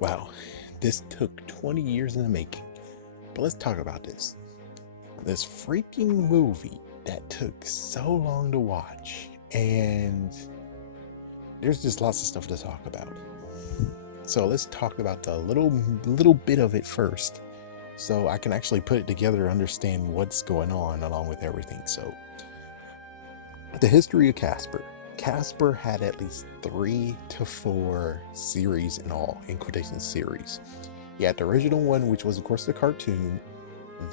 Wow, this took 20 years in the making. But let's talk about this. This freaking movie that took so long to watch, and there's just lots of stuff to talk about. So let's talk about the little bit of it first, so I can actually put it together and understand what's going on along with everything. So, the history of Casper. Casper had at least 3 to 4 series in all, in quotation series. You had the original one, which was of course the cartoon.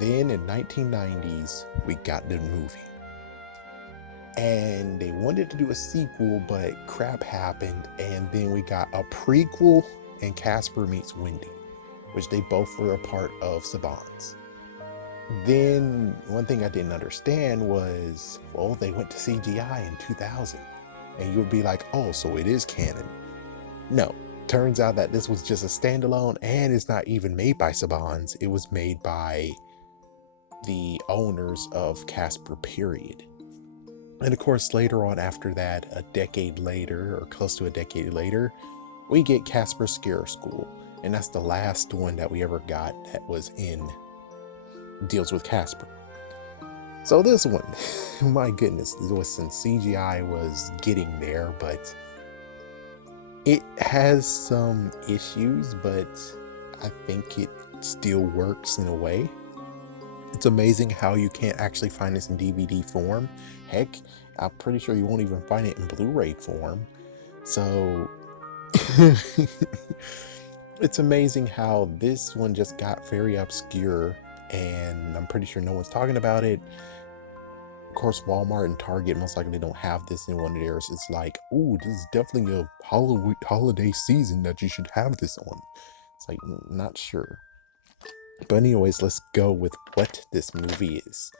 Then in 1990s, we got the movie. And they wanted to do a sequel, but crap happened, and then we got a prequel and Casper Meets Wendy, which they both were a part of Saban's. Then one thing I didn't understand was, well, they went to CGI in 2000, and you would be like, oh, so it is canon. No, turns out that this was just a standalone, and it's not even made by Saban's. It was made by the owners of Casper, period. And of course, later on after that, a decade later, or close to a decade later, we get Casper Scare School. And that's the last one that we ever got that was in deals with Casper. So this one, my goodness, it was since CGI was getting there, but it has some issues, but I think it still works in a way. It's amazing how you can't actually find this in DVD form. Heck, I'm pretty sure you won't even find it in Blu-ray form. So it's amazing how this one just got very obscure, and I'm pretty sure no one's talking about it. Of course, Walmart and Target most likely don't have this in one of theirs. It's like, oh, this is definitely a holiday season that you should have this on. It's like, not sure. But anyways, let's go with what this movie is.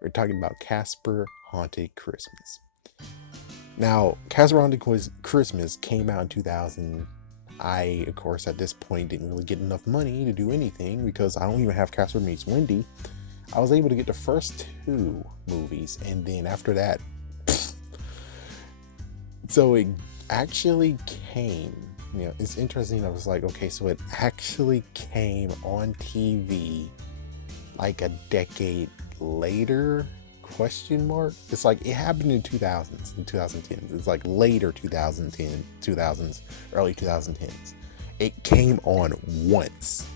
We're talking about Casper Haunted Christmas. Now, Casper Haunted Christmas came out in 2000. I, of course, at this point didn't really get enough money to do anything because I don't even have Casper Meets Wendy. I was able to get the first 2 movies, and then after that, so it actually came. It's interesting. I was like, okay, so it actually came on TV like a decade later, question mark. It's like it happened in 2000s and 2010s. It's like later 2000s, early 2010s. It came on once,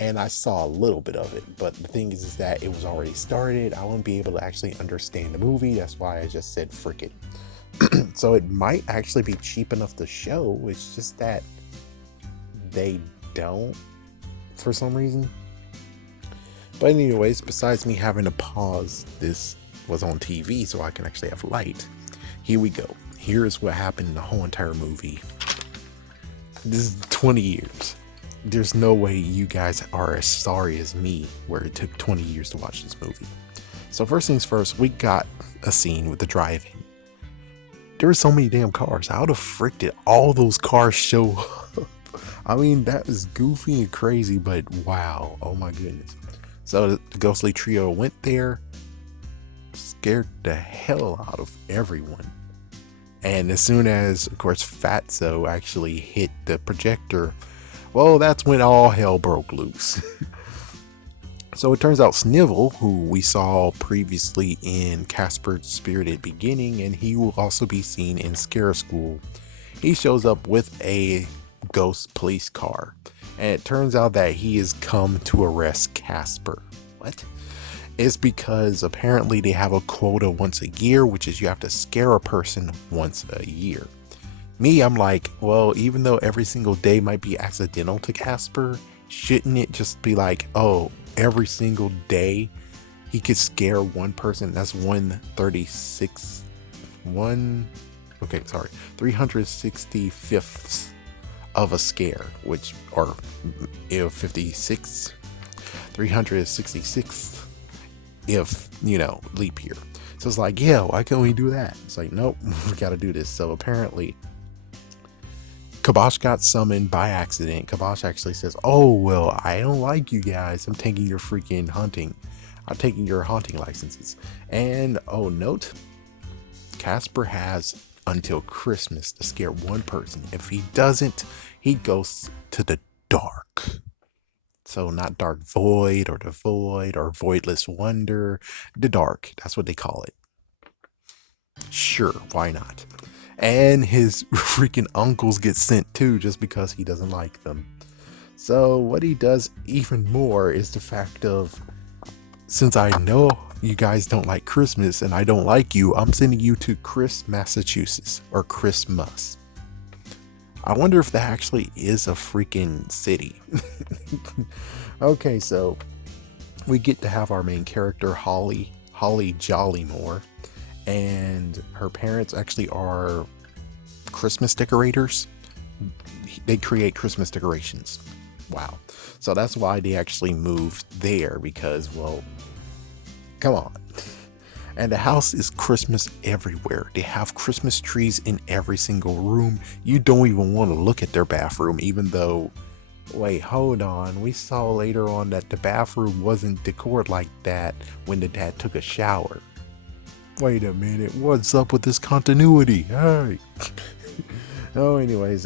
and I saw a little bit of it, but the thing is that it was already started. I wouldn't be able to actually understand the movie. That's why I just said frick it. So it might actually be cheap enough to show. It's just that they don't, for some reason. But anyways, besides me having to pause, this was on TV so I can actually have light. Here we go. Here is what happened in the whole entire movie. This is 20 years. There's no way you guys are as sorry as me where it took 20 years to watch this movie. So first things first, we got a scene with the drive-in. There were so many damn cars. How the frick did all those cars show up? I mean, that is goofy and crazy, but wow. Oh my goodness. So the ghostly trio went there, scared the hell out of everyone. And as soon as, of course, Fatso actually hit the projector, well, that's when all hell broke loose. So it turns out Snivel, who we saw previously in Casper's Spirited Beginning, and he will also be seen in Scare School, he shows up with a ghost police car. And it turns out that he has come to arrest Casper. What? It's because apparently they have a quota once a year, which is you have to scare a person once a year. Me, I'm like, well, even though every single day might be accidental to Casper, shouldn't it just be like, oh, every single day he could scare one person? That's 365th of a scare, which are 366th if leap year. So it's like, yeah, why can't we do that? It's like, nope, we gotta do this. So apparently Kabosh got summoned by accident. Kabosh actually says, oh, well, I don't like you guys. I'm taking your freaking hunting. I'm taking your haunting licenses. And, oh, note, Casper has until Christmas to scare one person. If he doesn't, he goes to the dark. So not Dark Void or the Void or Voidless Wonder, the Dark. That's what they call it. Sure, why not? And his freaking uncles get sent too just because he doesn't like them. So what he does even more is the fact of, since I know you guys don't like Christmas and I don't like you, I'm sending you to Chris, Massachusetts, or Christmas. I wonder if that actually is a freaking city. Okay, so we get to have our main character, Holly Jollymore, and her parents actually are Christmas decorators. They create Christmas decorations. Wow. So that's why they actually moved there, because, well, come on. And the house is Christmas everywhere. They have Christmas trees in every single room. You don't even want to look at their bathroom, even though, wait, hold on. We saw later on that the bathroom wasn't decorated like that when the dad took a shower. Wait a minute. What's up with this continuity? Hey. Oh, anyways,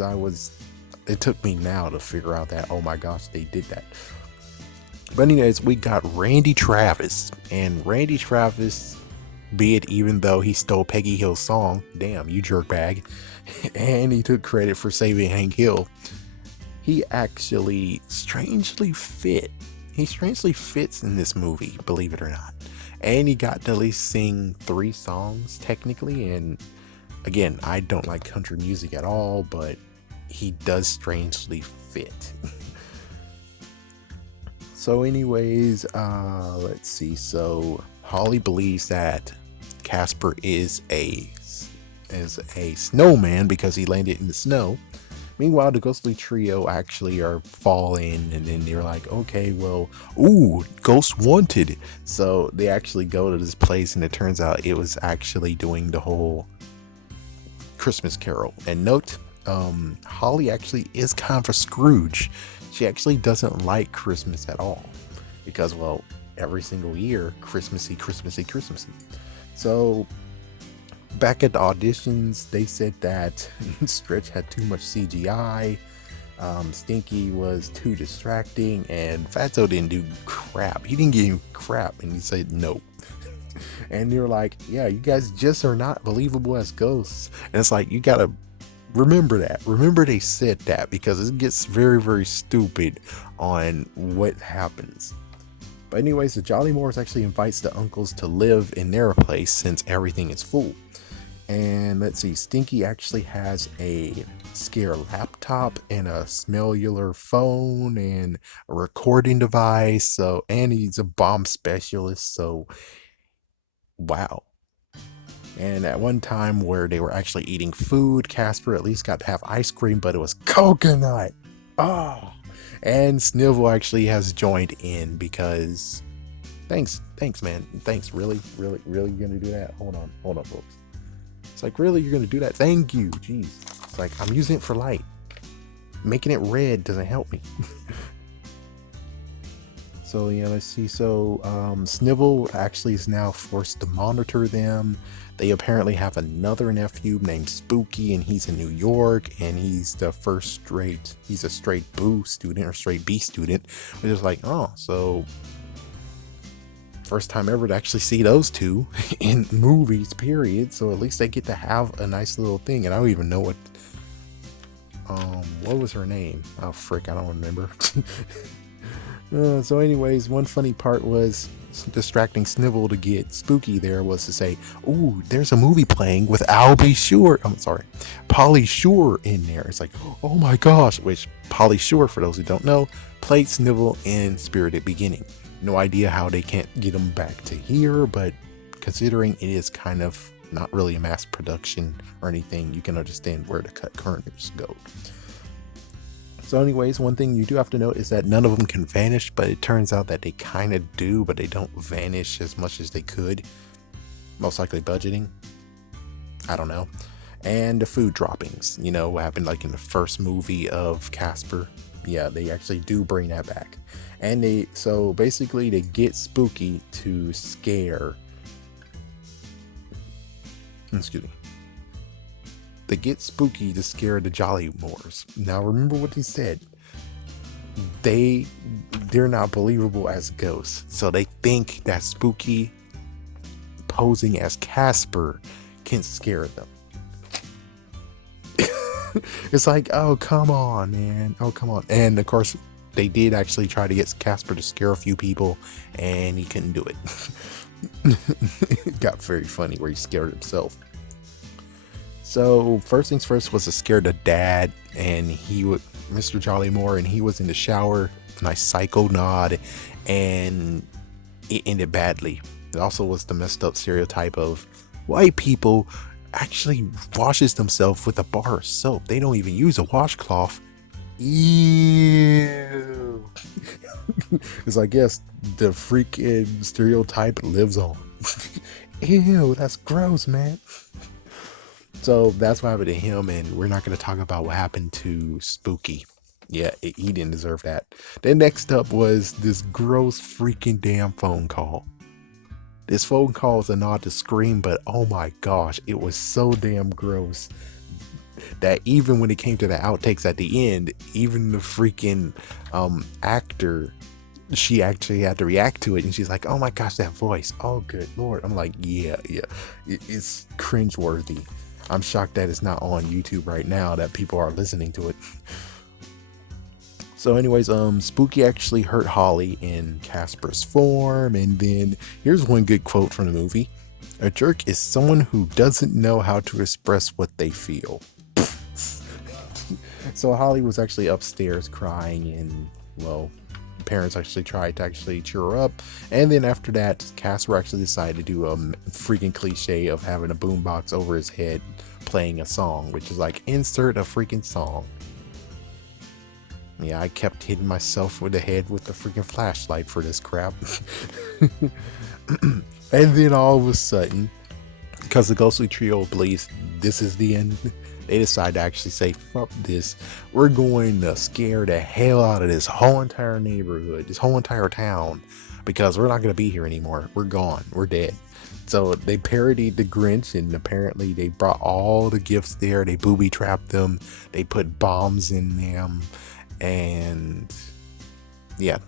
it took me now to figure out that, oh my gosh, they did that. But anyways, we got Randy Travis, and Randy Travis, be it even though he stole Peggy Hill's song, damn, you jerkbag, and he took credit for saving Hank Hill, he actually strangely fits in this movie, believe it or not. And he got to at least sing 3 songs technically, and again, I don't like country music at all, but he does strangely fit. So anyways, let's see. So Holly believes that Casper is a snowman because he landed in the snow. Meanwhile, the ghostly trio actually are falling, and then they're like, okay, well, ooh, ghost wanted. So they actually go to this place, and it turns out it was actually doing the whole Christmas Carol. And note, Holly actually is kind of a Scrooge. She actually doesn't like Christmas at all because, well, every single year, Christmassy. So back at the auditions, they said that Stretch had too much CGI, Stinky was too distracting, and Fatso didn't do crap. He didn't give crap, and he said no. And they're like, yeah, you guys just are not believable as ghosts. And it's like, you gotta remember that. Remember they said that, because it gets very, very stupid on what happens. But anyways, the Jollymores actually invites the uncles to live in their place since everything is full. And let's see, Stinky actually has a scare laptop and a cellular phone and a recording device. So, and he's a bomb specialist. So, wow. And at one time where they were actually eating food, Casper at least got to have ice cream, but it was coconut. Oh, and Snivel actually has joined in because thanks, man. Thanks. Really, you're gonna do that? Hold on, folks. It's like, really, you're gonna do that? Thank you. Jeez. It's like, I'm using it for light. Making it red doesn't help me. So yeah, let's see. So Snivel actually is now forced to monitor them. They apparently have another nephew named Spooky, and he's in New York, and he's a straight Boo student or straight B student. Which is like, oh, so first time ever to actually see those two in movies, period. So at least they get to have a nice little thing. And I don't even know what was her name? Oh frick, I don't remember. So anyways, one funny part was distracting Snivel to get Spooky there was to say, ooh, there's a movie playing with Pauly Shore in there. It's like, oh my gosh, which Pauly Shore, for those who don't know, played Snivel in Spirited Beginning. No idea how they can't get him back to here, but considering it is kind of not really a mass production or anything, you can understand where the cut corners go. So anyways, one thing you do have to note is that none of them can vanish, but it turns out that they kind of do, but they don't vanish as much as they could. Most likely budgeting. I don't know. And the food droppings, what happened like in the first movie of Casper. Yeah, they actually do bring that back. And so basically they get Spooky to scare. Excuse me. They get Spooky to scare the Jollymores. Now remember what he said. They they're not believable as ghosts. So they think that Spooky posing as Casper can scare them. It's like, oh, come on, man. Oh, come on. And of course, they did actually try to get Casper to scare a few people, and he couldn't do it. It got very funny where he scared himself. So first things first was to scare the dad, and he would Mr. Jollymore, and he was in the shower. Nice psycho nod, and it ended badly. It also was the messed up stereotype of white people actually washes themselves with a bar of soap. They don't even use a washcloth. Ew. It's like, yes, the freaking stereotype lives on. Ew, that's gross, man. So that's what happened to him, and we're not going to talk about what happened to Spooky. Yeah, he didn't deserve that. Then next up was this gross freaking damn phone call. This phone call is a nod to Scream, but oh my gosh, it was so damn gross that even when it came to the outtakes at the end, even the freaking actor, she actually had to react to it, and she's like, oh my gosh, that voice, oh good lord. I'm like, yeah, it's cringeworthy. I'm shocked that it's not on YouTube right now, that people are listening to it. So anyways, Spooky actually hurt Holly in Casper's form, and then here's one good quote from the movie. A jerk is someone who doesn't know how to express what they feel. So Holly was actually upstairs crying, and well, parents actually tried to actually cheer her up, and then after that, Casper actually decided to do a freaking cliche of having a boombox over his head playing a song, which is like, insert a freaking song. Yeah, I kept hitting myself with the head with the freaking flashlight for this crap. And then all of a sudden, because the ghostly trio believes this is the end, they decide to actually say, fuck this. We're going to scare the hell out of this whole entire neighborhood, this whole entire town, because we're not going to be here anymore. We're gone. We're dead. So they parodied the Grinch, and apparently they brought all the gifts there. They booby trapped them. They put bombs in them. And yeah.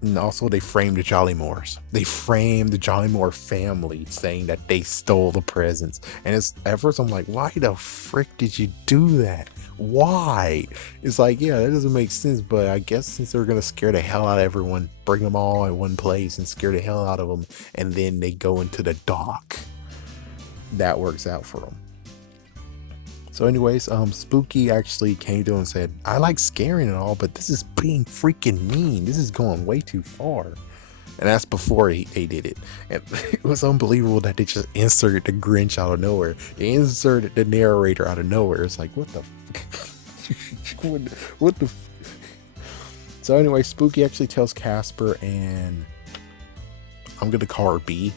And also they framed the Jollymores. They framed the Jollymore family, saying that they stole the presents. And it's at first I'm like, why the frick did you do that? Why? It's like, yeah, that doesn't make sense, but I guess since they're gonna scare the hell out of everyone, bring them all at one place and scare the hell out of them, and then they go into the dock, that works out for them. So anyways, Spooky actually came to him and said, I like scaring and all, but this is being freaking mean. This is going way too far. And that's before they did it. And it was unbelievable that they just inserted the Grinch out of nowhere. They inserted the narrator out of nowhere. It's like, what the what the So anyway, Spooky actually tells Casper, and I'm going to call her B,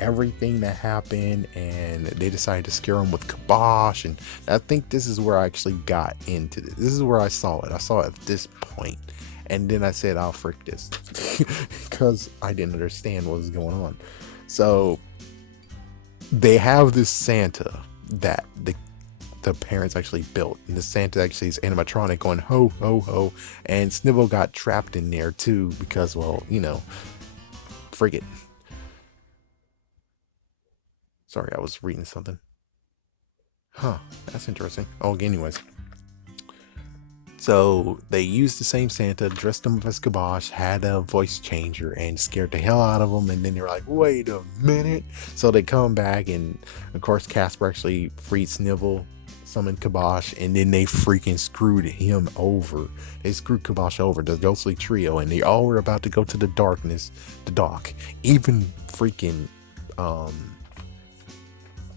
everything that happened, and they decided to scare him with kibosh. And I think this is where I actually got into this. This is where I saw it. I saw it at this point, and then I said, "I'll frick this," because I didn't understand what was going on. So they have this Santa that the parents actually built, and the Santa actually is animatronic going ho ho ho, and Snivel got trapped in there too because, well, you know, frig it. Sorry, I was reading something. Huh, that's interesting. Oh, anyways. So they used the same Santa, dressed him as kibosh, had a voice changer, and scared the hell out of him. And then they're like, wait a minute. So they come back, and of course Casper actually freed Snivel, summoned kibosh, and then they freaking screwed him over. They screwed kibosh over, the ghostly trio, and they all were about to go to the darkness, the dock. Even freaking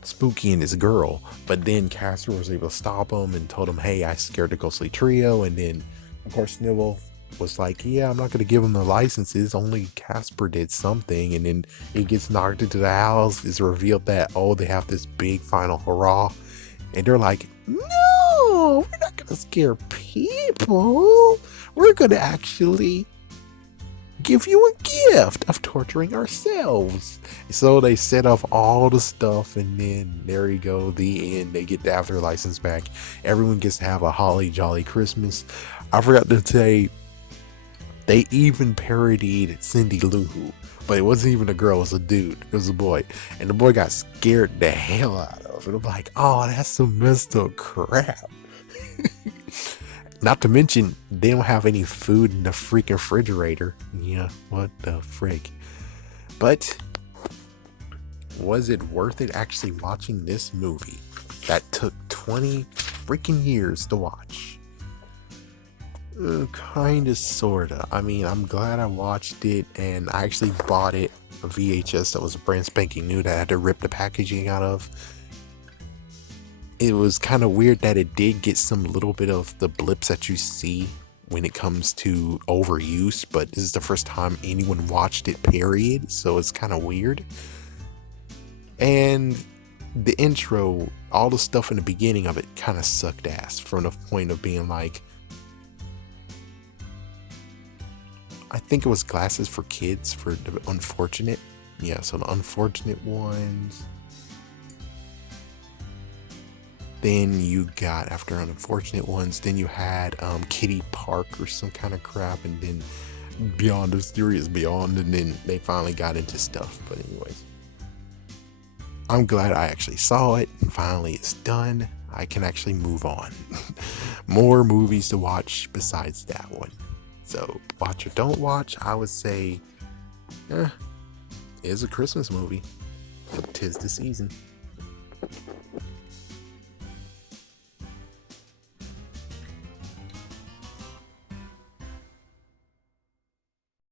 Spooky and his girl, but then Casper was able to stop him and told him, hey, I scared the ghostly trio. And then of course Snivel was like, yeah, I'm not going to give him the licenses, only Casper did something. And then he gets knocked into the house. It's revealed that, oh, they have this big final hurrah, and they're like, no, we're not going to scare people, we're going to actually give you a gift of torturing ourselves. So they set off all the stuff, and then there you go, the end. They get to have their license back. Everyone gets to have a holly jolly Christmas. I forgot to say, They even parodied Cindy Lou Who, but it wasn't even a girl, it was a dude, it was a boy. And the boy got scared the hell out of it. I'm like, oh, that's some messed up crap. Not to mention, they don't have any food in the freaking refrigerator. Yeah, what the frick? But was it worth it actually watching this movie that took 20 freaking years to watch? Kinda, sorta. I mean, I'm glad I watched it, and I actually bought it, a VHS that was brand spanking new that I had to rip the packaging out of. It was kind of weird that it did get some little bit of the blips that you see when it comes to overuse, but this is the first time anyone watched it, period, so it's kind of weird. And the intro, all the stuff in the beginning of it kind of sucked ass, from the point of being like, I think it was glasses for kids, for the unfortunate. Yeah, so the unfortunate ones. Then you got, after unfortunate ones, then you had Kitty Park or some kind of crap, and then Beyond the Mysterious Beyond, and then they finally got into stuff. But anyways, I'm glad I actually saw it. Finally, it's done. I can actually move on. More movies to watch besides that one. So, watch or don't watch, I would say, it's a Christmas movie. 'Tis the season.